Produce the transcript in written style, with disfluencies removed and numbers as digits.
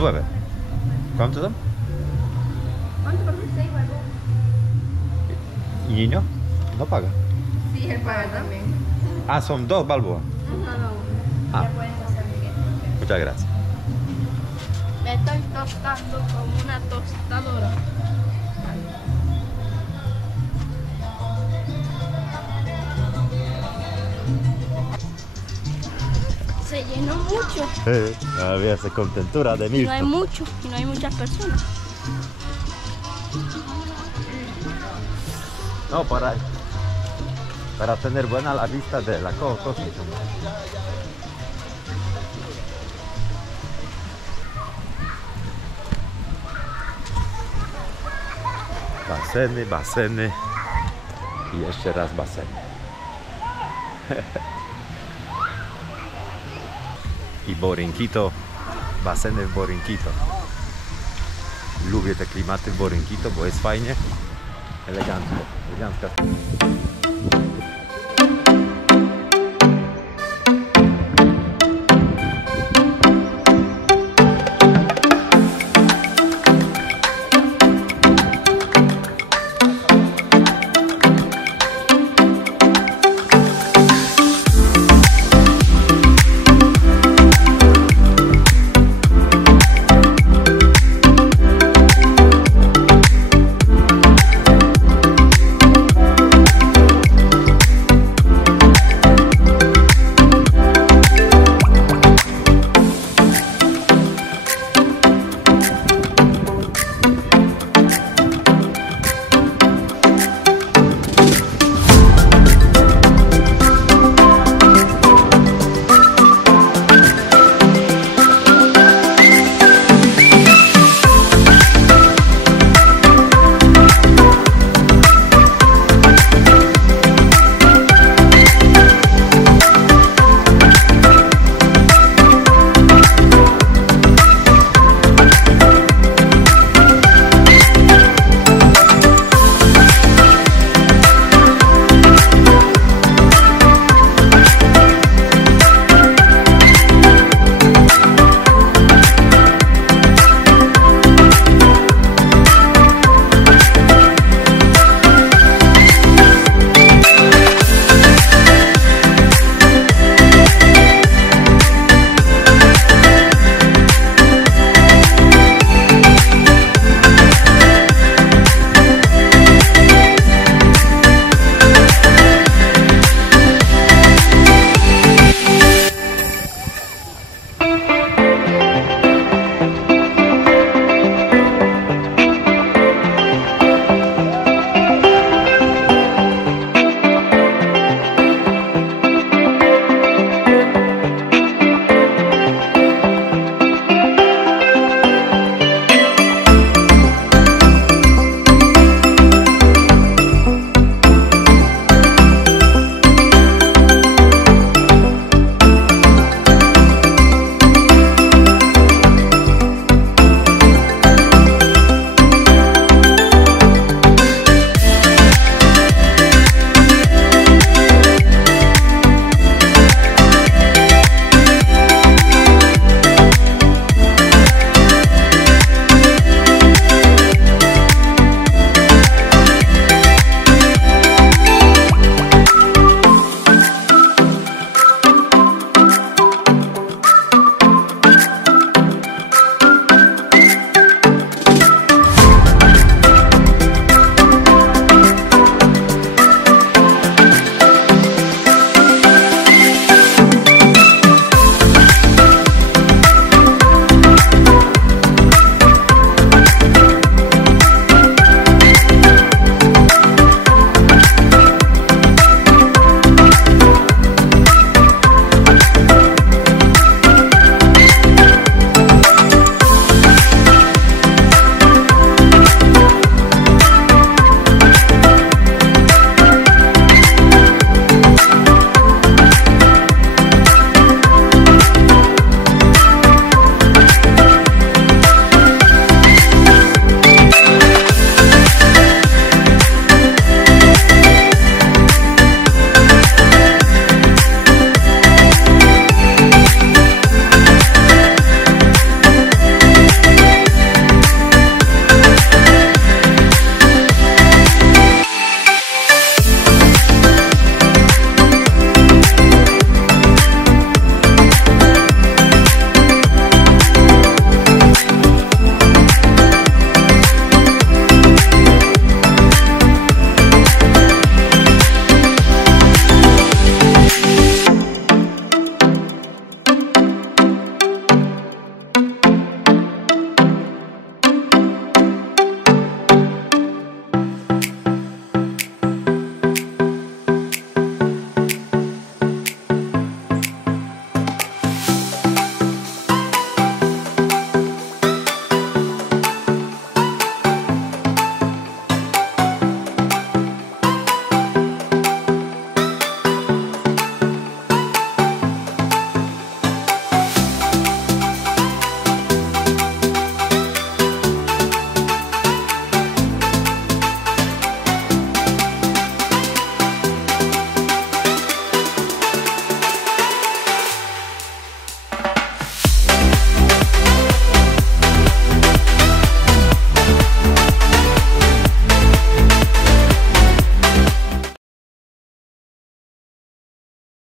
9. ¿Cuántos son? ¿Cuánto por 6 balboas? ¿Y niño? No paga. Sí, él paga también. Ah, son 2 balboas. No. Ah. Ya puedes hacer bien. Muchas gracias. Me estoy tostando con una tostadora. Se llenó mucho. Había esa contentura de Y no hay mucho, y no hay muchas personas. No, para tener buena la vista de la cosa. Baseny i jeszcze raz basen. I Borinquito, baseny w Borinquito. Lubię te klimaty w Borinquito, bo jest fajnie, elegancko, elegancka.